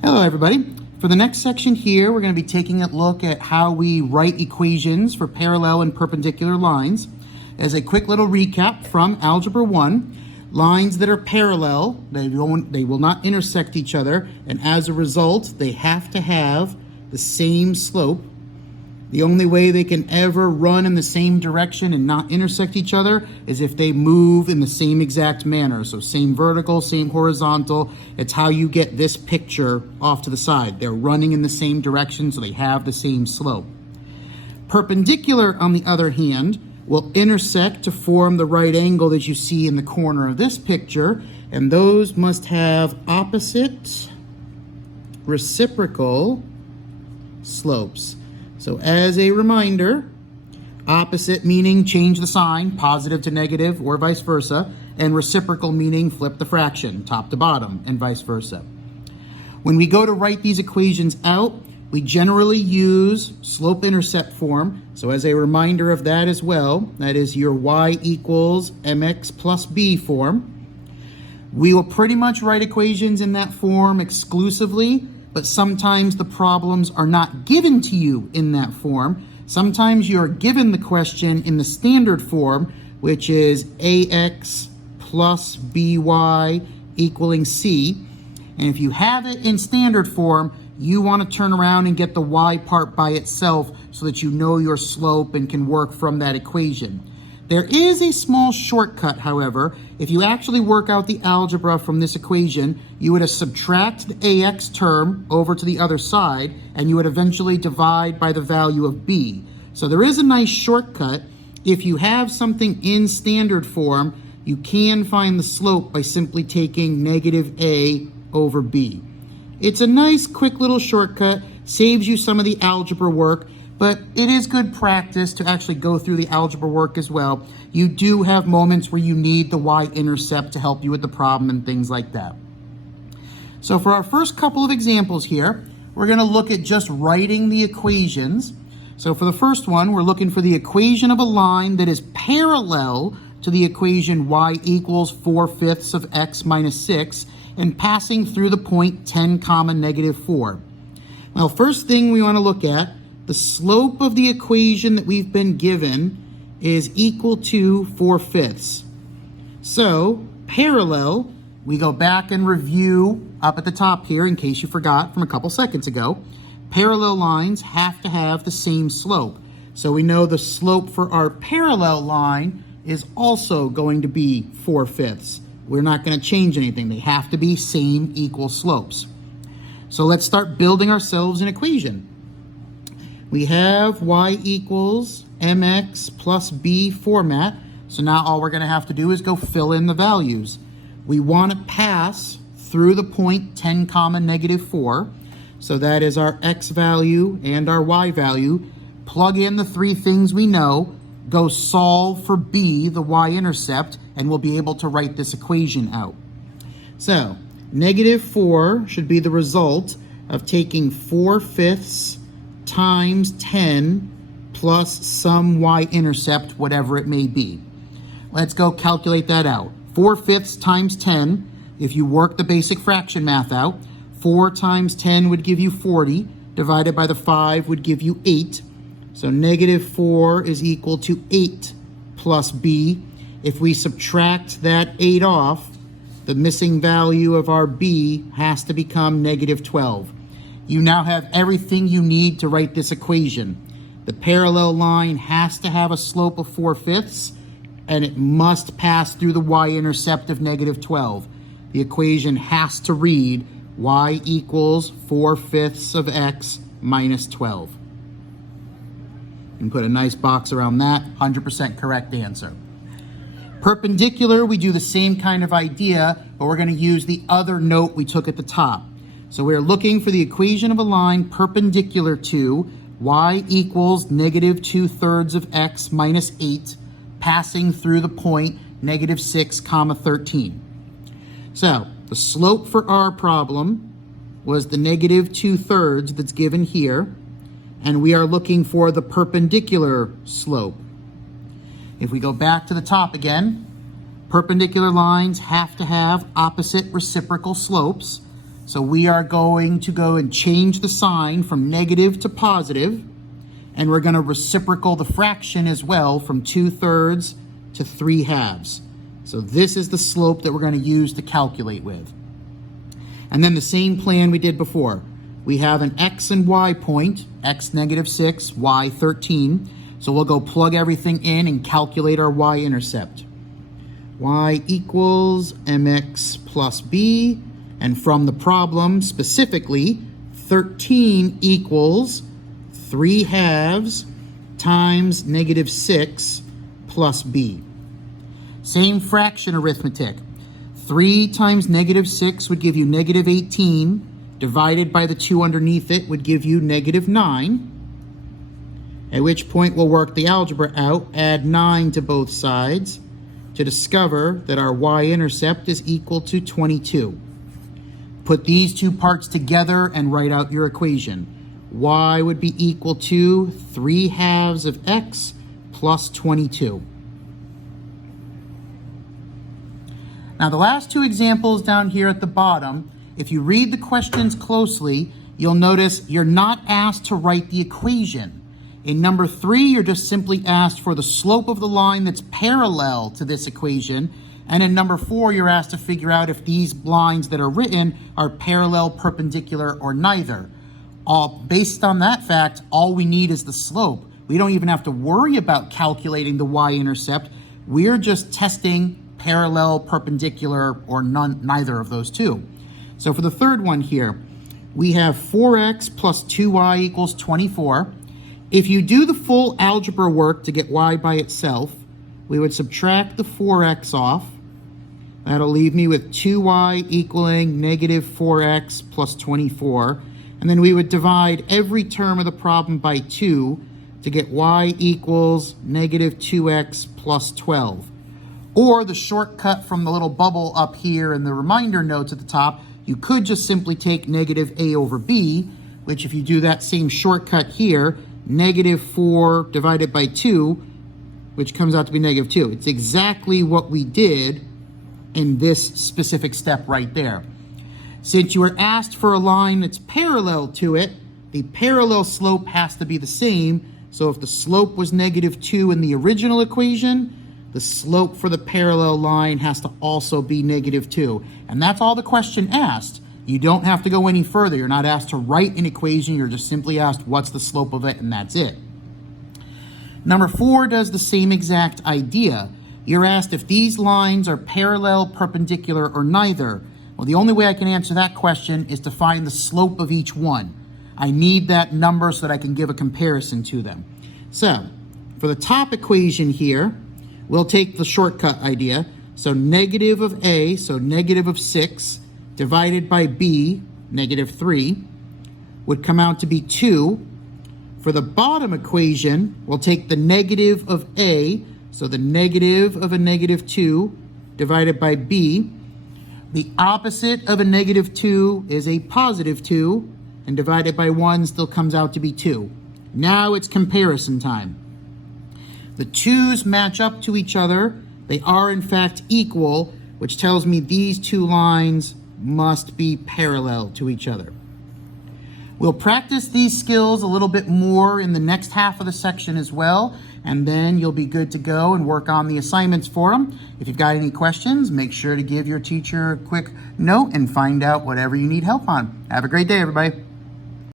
Hello everybody. For the next section here, we're going to be taking a look at how we write equations for parallel and perpendicular lines. As a quick little recap from Algebra 1, lines that are parallel, they will not intersect each other, and as a result, they have to have the same slope. The only way they can ever run in the same direction and not intersect each other is if they move in the same exact manner. So same vertical, same horizontal. It's how you get this picture off to the side. They're running in the same direction, so they have the same slope. Perpendicular, on the other hand, will intersect to form the right angle that you see in the corner of this picture, and those must have opposite reciprocal slopes. So as a reminder, opposite meaning change the sign, positive to negative or vice versa, and reciprocal meaning flip the fraction, top to bottom, and vice versa. When we go to write these equations out, we generally use slope-intercept form. So as a reminder of that as well, that is your y equals mx plus b form. We will pretty much write equations in that form exclusively, but sometimes the problems are not given to you in that form. Sometimes you're given the question in the standard form, which is ax plus by equaling c. And if you have it in standard form, you want to turn around and get the y part by itself so that you know your slope and can work from that equation. There is a small shortcut, however. If you actually work out the algebra from this equation, you would subtract the ax term over to the other side, and you would eventually divide by the value of b. So there is a nice shortcut. If you have something in standard form, you can find the slope by simply taking negative a over b. It's a nice, quick little shortcut, saves you some of the algebra work, but it is good practice to actually go through the algebra work as well. You do have moments where you need the y-intercept to help you with the problem and things like that. So for our first couple of examples here, we're going to look at just writing the equations. So for the first one, we're looking for the equation of a line that is parallel to the equation y equals 4/5 of x minus 6 and passing through the point 10, negative 4. Well, first thing we want to look at, the slope of the equation that we've been given is equal to 4/5. So, parallel, we go back and review up at the top here in case you forgot from a couple seconds ago. Parallel lines have to have the same slope. So we know the slope for our parallel line is also going to be 4/5. We're not going to change anything. They have to be same equal slopes. So let's start building ourselves an equation. We have y equals mx plus b format. So now all we're going to have to do is go fill in the values. We want to pass through the point 10, negative 4. So that is our x value and our y value. Plug in the three things we know. Go solve for b, the y-intercept, and we'll be able to write this equation out. So negative 4 should be the result of taking 4/5 times 10 plus some y-intercept, whatever it may be. Let's go calculate that out. 4/5 times 10, if you work the basic fraction math out, 4 times 10 would give you 40, divided by the 5 would give you 8. So negative 4 is equal to 8 plus b. If we subtract that 8 off, the missing value of our b has to become negative 12. You now have everything you need to write this equation. The parallel line has to have a slope of 4/5, and it must pass through the y-intercept of negative 12. The equation has to read y equals 4/5 of x minus 12. And put a nice box around that, 100% correct answer. Perpendicular, we do the same kind of idea, but we're going to use the other note we took at the top. So we're looking for the equation of a line perpendicular to y equals negative 2/3 of x minus 8, passing through the point negative 6, 13. So the slope for our problem was the negative 2/3 that's given here, and we are looking for the perpendicular slope. If we go back to the top again, perpendicular lines have to have opposite reciprocal slopes. So we are going to go and change the sign from negative to positive, and we're going to reciprocal the fraction as well from 2/3 to 3/2. So this is the slope that we're going to use to calculate with. And then the same plan we did before. We have an x and y point, x -6, y 13. So we'll go plug everything in and calculate our y-intercept. Y equals mx plus b, and from the problem specifically, 13 equals 3/2 times -6 plus b. Same fraction arithmetic. 3 times -6 would give you -18, divided by the 2 underneath it would give you -9, at which point we'll work the algebra out, add 9 to both sides, to discover that our y-intercept is equal to 22. Put these two parts together and write out your equation. Y would be equal to 3/2 of x plus 22. Now the last two examples down here at the bottom, if you read the questions closely, you'll notice you're not asked to write the equation. In number 3, you're just simply asked for the slope of the line that's parallel to this equation. And in number 4, you're asked to figure out if these lines that are written are parallel, perpendicular, or neither. Based on that fact, all we need is the slope. We don't even have to worry about calculating the y-intercept. We're just testing parallel, perpendicular, or neither of those two. So for the third one here, we have 4x plus 2y equals 24. If you do the full algebra work to get y by itself, we would subtract the 4x off. That'll leave me with 2y equaling -4x plus 24. And then we would divide every term of the problem by 2 to get y equals -2x plus 12. Or the shortcut from the little bubble up here in the reminder notes at the top, you could just simply take -a over b, which if you do that same shortcut here, -4 divided by 2, which comes out to be -2. It's exactly what we did in this specific step right there. Since you were asked for a line that's parallel to it, the parallel slope has to be the same. So if the slope was -2 in the original equation, the slope for the parallel line has to also be -2. And that's all the question asked. You don't have to go any further. You're not asked to write an equation. You're just simply asked what's the slope of it, and that's it. Number 4 does the same exact idea. You're asked if these lines are parallel, perpendicular, or neither. Well, the only way I can answer that question is to find the slope of each one. I need that number so that I can give a comparison to them. So, for the top equation here, we'll take the shortcut idea. So negative of a, so negative of 6, divided by b, -3, would come out to be 2. For the bottom equation, we'll take the negative of a, so the negative of a -2, divided by b. The opposite of a -2 is a +2, and divided by 1 still comes out to be 2. Now it's comparison time. The 2's match up to each other. They are in fact equal, which tells me these two lines must be parallel to each other. We'll practice these skills a little bit more in the next half of the section as well, and then you'll be good to go and work on the assignments for them. If you've got any questions, make sure to give your teacher a quick note and find out whatever you need help on. Have a great day, everybody.